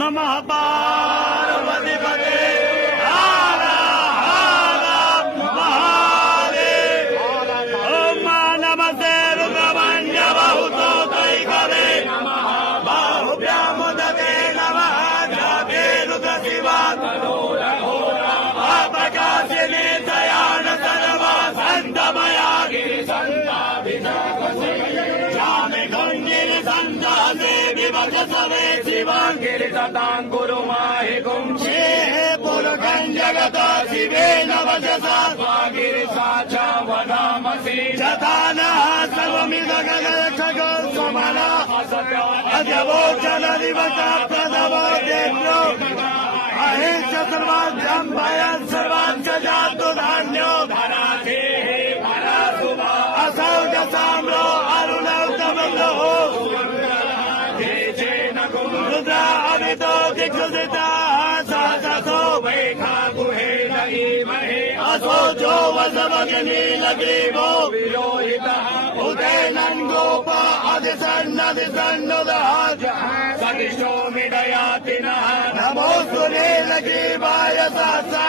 नमः पार्वतीपते हर हर महादेव ओम नमस्ते रुद्रमण्य बहुतो दैवते बाहुभ्यां दते नमः जाते रुद्र शिवा प्रकाशिने दयान सर्वा संतमया गिरि जामे गंगिरि संतासे विभज सवे शिवांगिरि ततां गुरु माहि गुंशे पुरगं जगत शिवे नवजसा स्वागिरि साचा वदामसि जतानः सर्वमिदगन खग समना अजवोचन दिवस प्रदवो देव्यो अहिंस सर्वाभ्यं भयं सर्वांच जातु धान्यो धराधे भरासुभा असौ दशाम्रो अरुणौतमलो रुद्र अभितो दिग्गजिता सहसो वैखा गुहे नहीमहे असो जो वसवग्नि लग्रीवो विलोहितः उदयनं गोप अधिसन्नधिसन्नुदः सगिष्ठो मिडयाति नः नमोऽस्तु नीलग्रीवाय सहसा